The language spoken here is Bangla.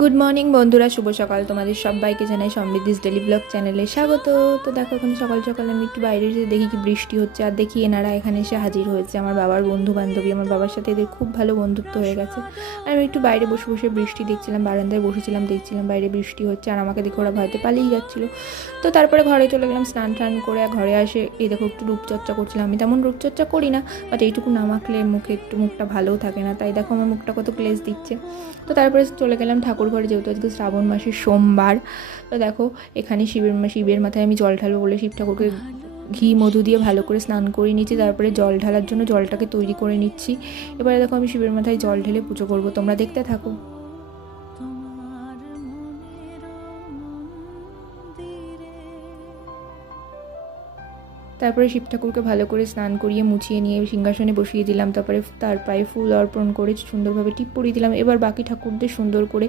গুড মর্নিং বন্ধুরা, শুভ সকাল। তোমাদের সবাইকে জানাই সমৃদ্ধিস ডেলি ব্লগ চ্যানেলে স্বাগত। তো দেখো, এখন সকাল সকাল আমি একটু বাইরে এসে দেখি কি বৃষ্টি হচ্ছে, আর দেখি এনারা এখানে এসে হাজির হয়েছে, আমার বাবার বন্ধু বান্ধবী। আমার বাবার সাথে এদের খুব ভালো বন্ধুত্ব হয়ে গেছে। আর আমি একটু বাইরে বসে বসে বৃষ্টি দেখছিলাম, বারান্দায় বসেছিলাম, দেখছিলাম বাইরে বৃষ্টি হচ্ছে, আর আমাকে দেখে ওরা ভয়তে পালিয়ে যাচ্ছিলো। তো তারপরে ঘরে চলে গেলাম স্নান টান করে। আর ঘরে আসে এই দেখো একটু রূপচর্চা করছিলাম। আমি তেমন রূপচর্চা করি না, বাট এইটুকু না মাখলে মুখটা ভালোও থাকে না, তাই দেখো আমার মুখটা কত গ্লেজ দিচ্ছে। তো তারপরে চলে গেলাম ঠাকুর ঘরে, যেহেতু আজকে শ্রাবণ মাসের সোমবার। তো দেখো এখানে শিবের মাথায় আমি জল ঢালবো বলে শিব ঠাকুরকে ঘি মধু দিয়ে ভালো করে স্নান করে নিচ্ছি। তারপরে জল ঢালার জন্য জলটাকে তৈরি করে নিচ্ছি। এবারে দেখো আমি শিবের মাথায় জল ঢেলে পুজো করবো, তোমরা দেখতে থাকো। তারপরে শিব ঠাকুরকে ভালো করে স্নান করিয়ে মুছিয়ে নিয়ে সিংহাসনে বসিয়ে দিলাম। তারপরে তার পায়ে ফুল অর্পণ করে সুন্দরভাবে টিপ পরিয়ে দিলাম। এবার বাকি ঠাকুরদের সুন্দর করে